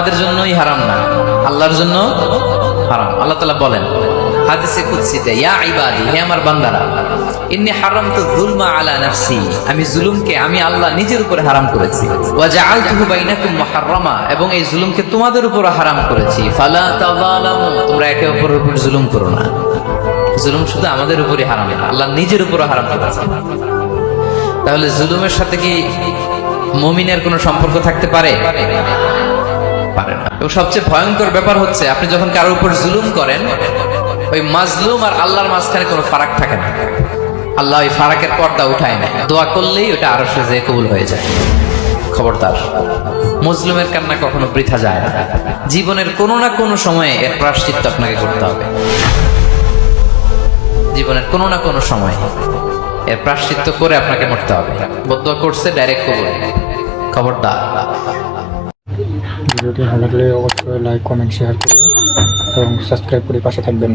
আমাদের জন্যই হারাম না, আল্লাহর জন্য হারাম। আল্লাহ তাআলা বলেন হাদিসে কুদসিতে, ইয়া ইবাদি, হে আমার বান্দারা, ইন্নী হারামতু যুলমা আলা নাফসি, আমি জুলুমকে আমি আল্লাহ নিজের উপরে হারাম করেছি। ওয়া জাআলতুহু বাইনাকুম মুহাররামা, এবং এই জুলুমকে তোমাদের উপর হারাম করেছি। ফালা তাযালামু, তোমরা একে অপরের উপর জুলুম করো না। জুলুম শুধু আমাদের উপরই হারাম না, আল্লাহ নিজের উপরও হারাম করেছে। তাহলে জুলুমের সাথে কি মুমিনের কোনো সম্পর্ক থাকতে পারে? পারে না। এবং সবচেয়ে ভয়ঙ্কর ব্যাপার হচ্ছে, আপনি যখন কারোর উপর জুলুম করেন, ওই মাজলুম আর আল্লাহর মাঝখানে কোনো ফারাক থাকে না। আল্লাহ ওই ফারাকের পর্দা উঠায় নেয়, দোয়া করলেই ওটা আরো সহজে কবুল হয়ে যায়। খবরদার, মজলুমের কান্না কখনো বৃথা যায় না। জীবনের কোনো না কোনো সময়ে এর প্রায়শ্চিত্ত আপনাকে করতে হবে। জীবনের কোনো না কোনো সময় এর প্রায়শ্চিত্ত করে আপনাকে মরতে হবে। বদদোয়া করছে, ডাইরেক্ট কবুল। খবরদার। ভিডিওটি ভালো লাগলে অবশ্যই লাইক, কমেন্ট, শেয়ার করুন এবং সাবস্ক্রাইব করে পাশে থাকবেন।